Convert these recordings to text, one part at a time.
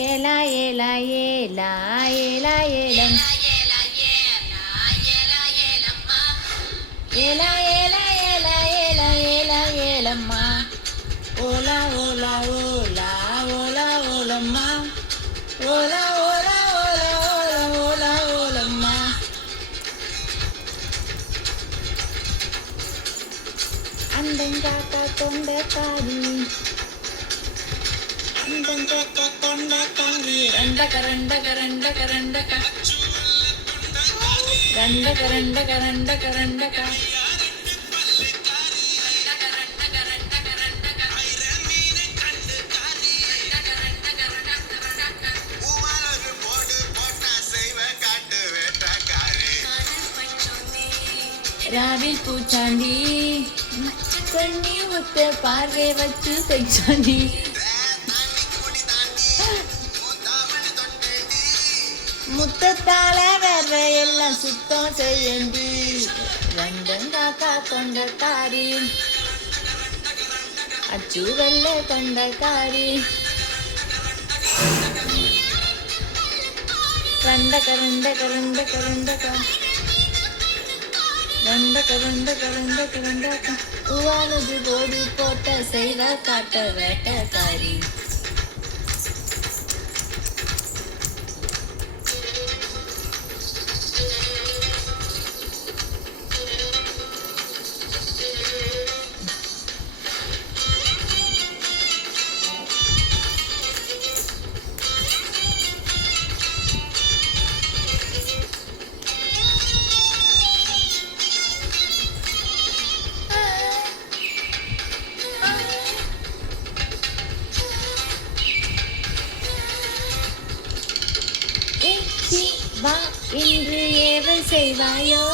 ஏலா ஏலா ஏலா ஏலா ஏலம் ஏலா ஏலா ஏலா ஏலா ஏலா ஏலம்மா ஓலா ஓலா ஓலா ஓலா ஓலம்மா ஓலா ஓலா ஓலா ஓலா ஓலா ஓலம்மா அண்டங்காக்கா கொண்ட காரி அண்டங்காக்கா கொண்ட காரி ரண்டக ரண்டக ரண்டக ரண்டக ரண்டக ரண்டக ரண்டக ரண்டக ராவில் பூச்சாண்டி கண்ணி முத்த பார்வை வச்சு தைச்சாண்டி முத்தத்தால வேற எல்லாம் சுத்தம் செய்யண்டி ரண்டங்காக்கா கொண்ட காரி அச்சு வெள்ள கொண்ட காரி ரண்டக ரண்டக ரண்டக ரண்டக ரண்டக ரண்டக ரண்டக ரண்டக உவானது போடு போட்ட செய்வ காட்ட வேட்டக்காரி வா இன்று ஏவல் செய்வாயோ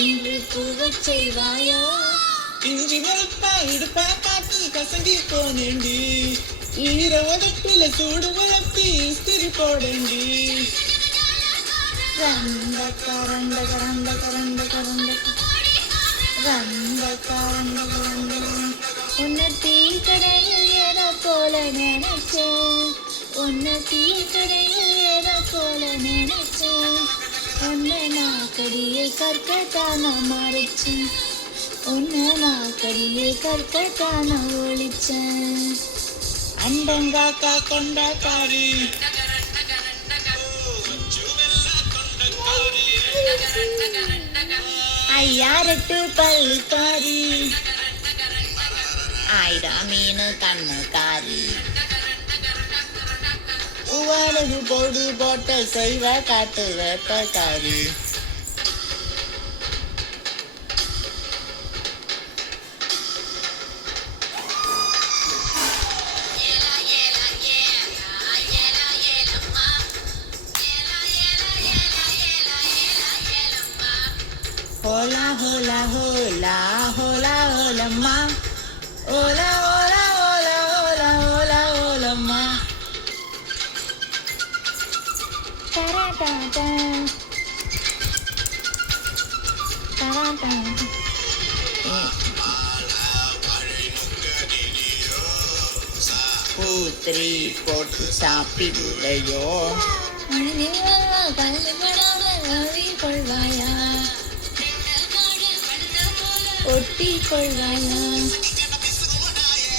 இன்று பூவச் செய்வாயோ இஞ்சி வெளுப்பா இடுப்பா காட்டி கசங்கி போனேண்டி ஈரோடத்துல சூடு வளர்ப்பி இஸ்திரி போடண்டி ரண்டக ரண்டக ரண்டக ரண்டக ரண்டக ரண்டக ரண்டக ரண்டக உன்னை டீ கடையில் ஏற போல நினைச்சேன் உன்னை டீ கடையில் ஏற போல நினைச்சேன் உன்னை நாக்கடியில் கற்கட்டான மறைச்சேன் உன்னை நாக்கடியில் கற்கட்டான ஒழிச்சேன் அண்டங்காக்கா கொண்ட காரி ஐயாரெட்டு பல்லுக்காரி ஆயிடா மீனு கண்ணுக்காரி உவானது போடு போட்ட செய்வ காட்டு வேட்டக்காரி ஹோலா ஹோலா ஹோலா ஹோலா ஹோலம்மா ஓலா ஓலா ஓலா ஓலா ஓலா ஓலம்மா தராடாடா தராடா பூத்திரி போட்டு சாப்பிடுலையோ கொள்வாயா ஒட்டி கொள்வாயா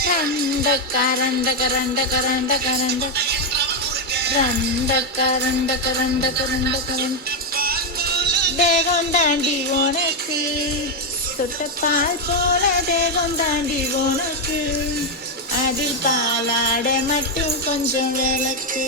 ரண்டக ரண்டக ரண்டக ரண்டக ரண்டக ரண்டக ரண்டக ரண்டக ரண்டக தேகம் தாண்டி உனக்கு சொட்ட பால் போல தேகம் தாண்டி உனக்கு அதில் பாலாட மட்டும் கொஞ்சம் விளக்கு